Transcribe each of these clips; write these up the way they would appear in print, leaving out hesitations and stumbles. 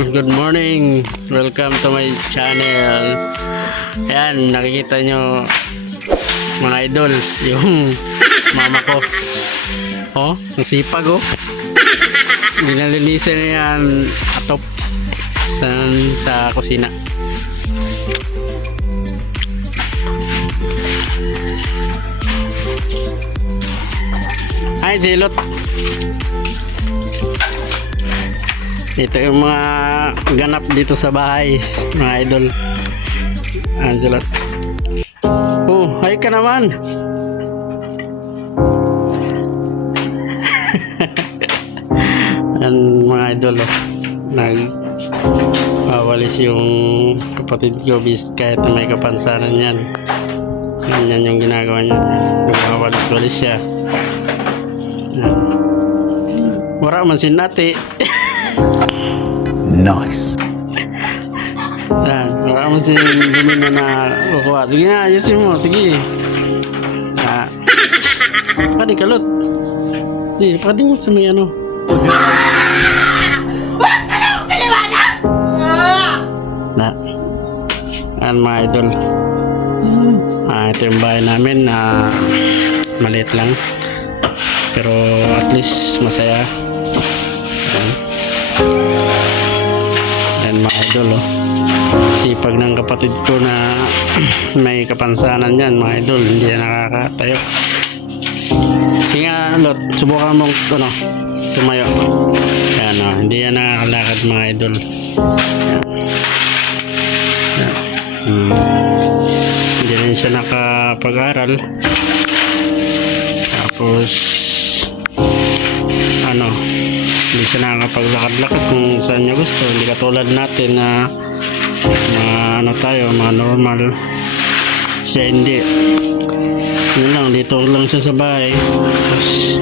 idol, good morning. Welcome to my channel. Ayan, nakikita nyo mga idol, yung mama ko. Oh, ang sipag oh. Dinalinisan niya yan atop sa kusina. Ay, silot. Ito yung mga ganap dito sa bahay, mga idol. Silot. Oh, hay ka naman. Mga idol, oh, nagwawalis yung kapatid ko kahit na may kapansanan yan. Ganyan yung ginagawa niya. Nagwawalis-walis siya. Wala man sinati. Nice. Wala man dumi na kukuha. Sige na, ayusin mo. Sige. Padikalot. Sige, pakadingot sa may ano. Mga idol, ito yung bahay namin na maliit lang pero at least masaya. Yan mga idol, oh. Sipag ng kapatid ko na may kapansanan yan mga idol, hindi yan nakakatayo. Sige nga Lot, subukan mong tumayo. Yan, oh. Hindi yan nakakalakad mga idol. Yan. Hindi rin siya nakapag-aral, tapos hindi siya nakakapaglakad-lakad kung saan niya gusto. Hindi katulad natin na mga normal. Siya hindi. Yun lang, dito lang siya sa bahay, tapos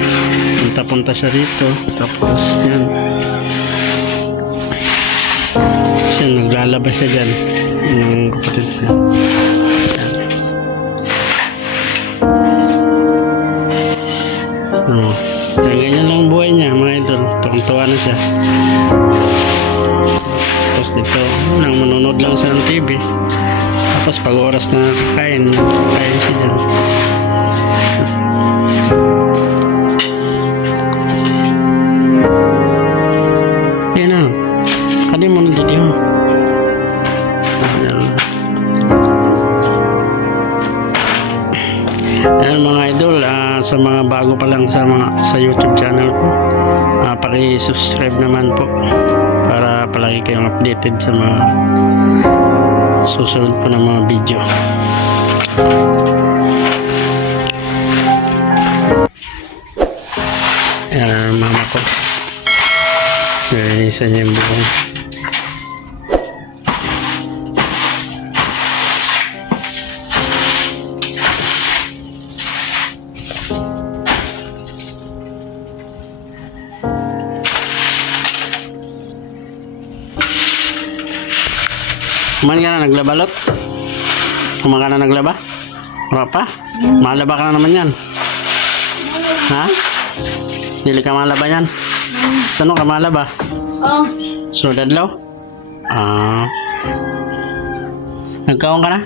punta-punta siya dito, tapos yan siya, naglalabas siya dyan yung kapatid niya. Ganyan lang buhay niya mga idol. Tuwang-tuwa na siya. Tapos dito manunod lang siya ng TV. Tapos pag oras na kakain siya dyan. Yan na. Kadi mo na dito. Ayan mga idol, sa mga bago pa lang sa YouTube channel ko, paki-subscribe naman po para palagi kayong updated sa mga susunod ko na mga video. Ayan mama ko, isa niya yung bukong. Kumain ka na naglabalot? Kumain ka na naglaba? Wala pa? Malaba ka na naman yan. Ha? Dili ka malaba yan? Saan ka malaba? Sudadlaw? Nagkaon ka na?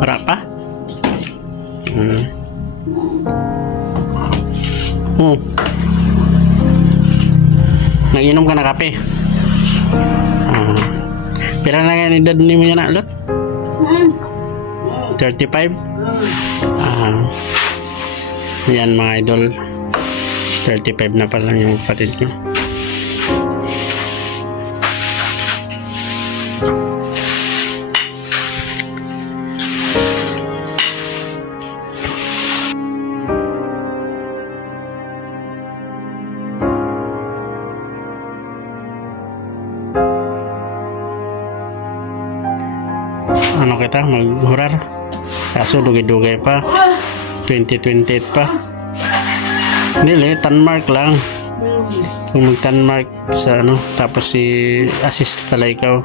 Wala pa? Nag-inom ka na kape? Pira na nga edad ni mo yan na, Lot? 35? Yan mga idol, 35 na pala yung kapatid ko. Kita maghurar, kaso dugay-dugay pa, 2028 pa. Hindi, tanmark lang. Kung mag-tanmark sa tapos si assist talay ikaw.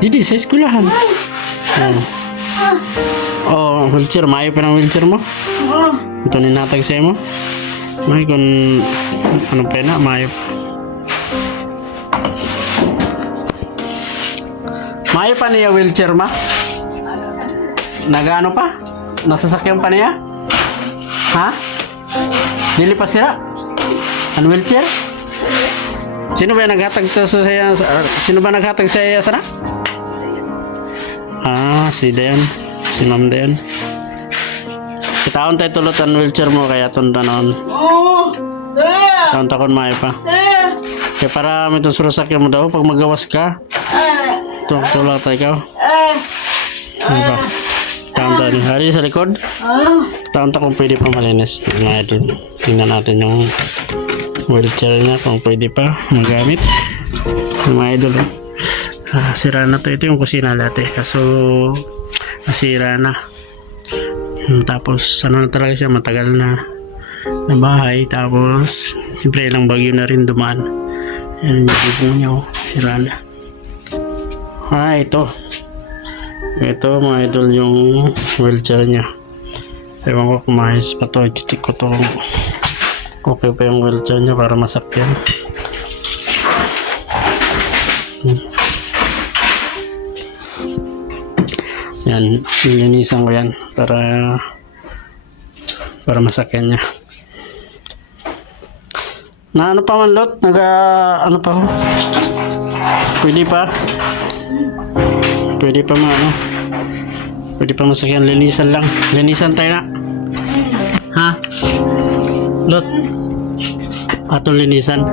Didi sa eskulahan. Wheelchair, maayo pa ng wheelchair mo? Ito ninatag sa'yo mo? May kung anong pena, mayo. Mayo pa niya wheelchair ma? Nagaano pa? Nasasakyan pa niya? Ha? Dili pa sila? Ang wheelchair? Sino ba naghatag sa saya? Sino ba naghatag sa iya sana? Si Dayan. Si Ma'am Dayan. Kitaon tayo tulot ang wheelchair mo kaya tunda noon. Taon takon mayo pa. Kaya para may itong surasakyan mo daw pag magawas ka. Tulak tayo ikaw. Ano ba? Taon tayo. Hari sa likod. Taon ta kung pwede pa malinis. Tingnan natin yung wheelchair niya kung pwede pa magamit. Mga idol. Sira na to. Ito yung kusina dati. Kaso nasira na. Tapos ano na talaga siya, matagal na bahay. Tapos siyempre ilang bagyo na rin dumaan. Yan yung bubong niya. Sira na. Ito. Ito mga idol yung wheelchair niya. Ewan ko kung maayos pa to. I-check ko to. Okay pa yung wheelchair niya para masakyan. Yan, nilinisan ko yan para masakyan niya. Na ano pa man lot, ano pa ho? Pwede pa maano. Pwede pa masakyan, linisan lang. Linisan tayo na. Ha? Lot. Atong linisan.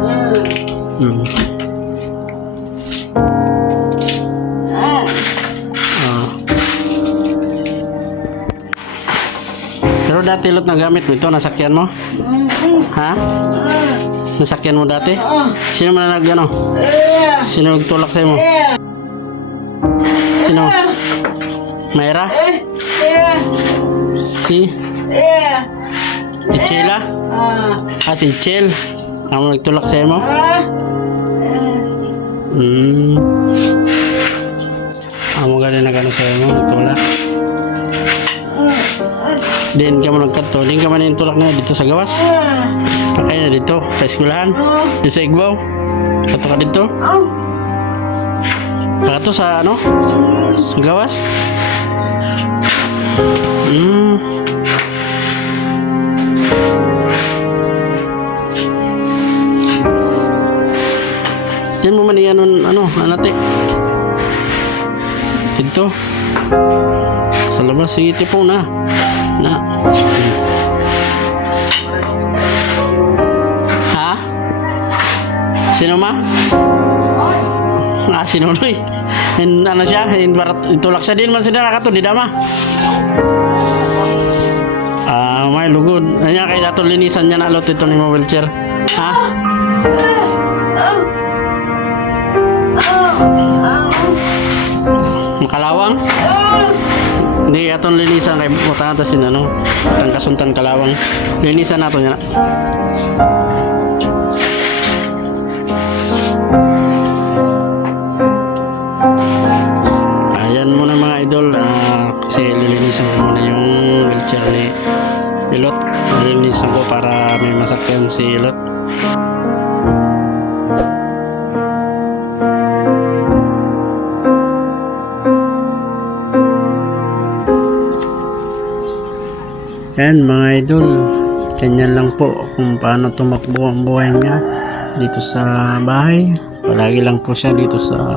Pero dati lot nagamit mo ito, nasakyan mo? Ha? Nasakyan mo dati? Sino man nagano? Sino nagtulak sa'yo mo? Sino? Mayra? Si Chela? Si Chel. Ang nagtulak sa'yo mo? Ang galing na gano'n sa'yo mo, nagtulak. Din ka mo nagkato, din ka man yung tulak na dito sa gawas. Kaya na dito, sa eskwelahan. Dito sa Igbaw. Kato ka dito. Kato sa ano? Sa gawas. Yan mo man yan anate. Dito. Sa labas, sige tipo na. Ha? Sino ma? Sinunoy. Ano siya? Tulak siya din man sila nakato, di dama. May lugod. Kanya kay dato linisan niya na lot ito ni mo wheelchair. Ha? Makalawang? Hindi atong linisan kay buta ta sin tang kasuntan kalawang. Linisan nato niya. Ayan muna mga idol, kasi lilinisan ko muna yung wheelchair ni Ilot. Lilinisan ko para may masakyan si Ilot. Yan mga idol, ganyan lang po kung paano tumakbo ang buhay niya dito sa bahay. Palagi lang po siya dito sa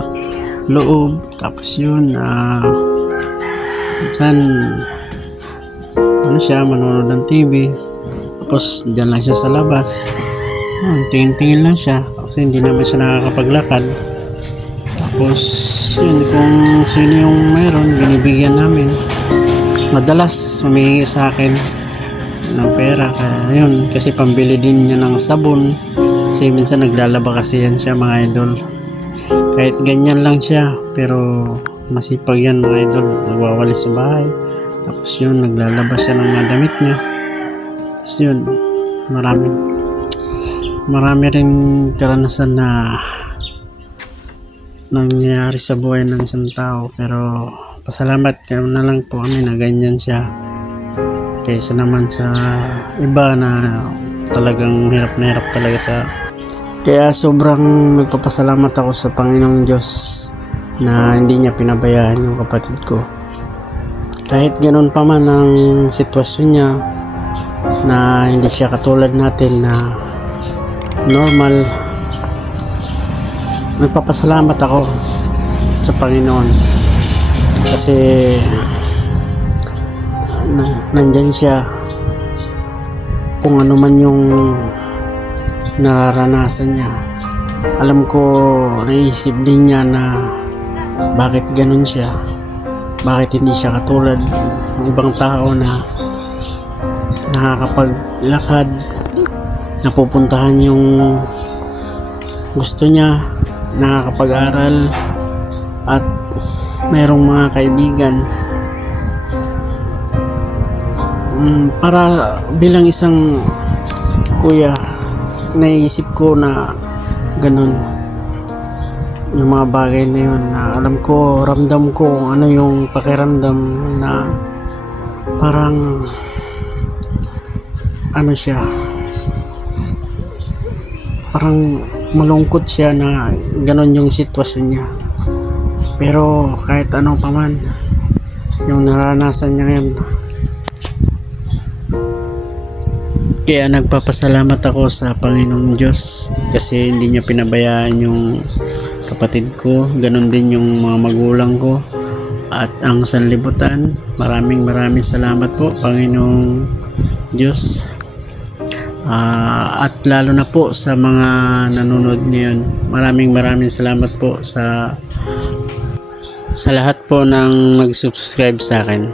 loob. Tapos yun, minsan siya manonood ng TV. Tapos dyan lang siya sa labas. Tingin-tingin lang siya kasi hindi naman siya nakakapaglakad. Tapos yun, kung sino yung mayroon, binibigyan namin. Madalas humihingi sa akin ng pera, kaya yun, kasi pambili din niya ng sabon kasi minsan naglalaba kasi yan siya mga idol. Kahit ganyan lang siya pero masipag yan mga idol, nagwawalis sa bahay. Tapos yun, naglalaba siya ng mga damit niya. Tapos yun, marami rin karanasan na nangyayari sa buhay ng isang tao, pero pasalamat kayo na lang po kami na ganyan siya kaysa naman sa iba na talagang hirap na hirap talaga sa kaya sobrang nagpapasalamat ako sa Panginoong Diyos na hindi niya pinabayaan yung kapatid ko. Kahit ganun pa man ang sitwasyon niya, na hindi siya katulad natin na normal, nagpapasalamat ako sa Panginoon kasi nandyan siya kung ano man yung nararanasan niya. Alam ko, naisip din niya na bakit ganun siya, bakit hindi siya katulad ng ibang tao na nakakapaglakad, napupuntahan yung gusto niya, nakakapag-aral at mayroong mga kaibigan. Para bilang isang kuya, naisip ko na ganun yung mga bagay na yun, na alam ko, ramdam ko kung ano yung pakiramdam na parang ano siya, parang malungkot siya na ganun yung sitwasyon niya. Pero kahit ano pa man yung naranasan niya ngayon, kaya nagpapasalamat ako sa Panginoong Diyos kasi hindi niya pinabayaan yung kapatid ko, ganun din yung mga magulang ko at ang sanlibutan. Maraming salamat po Panginoong Diyos, at lalo na po sa mga nanonood ngayon. Maraming salamat po sa lahat po ng nag-subscribe sa akin.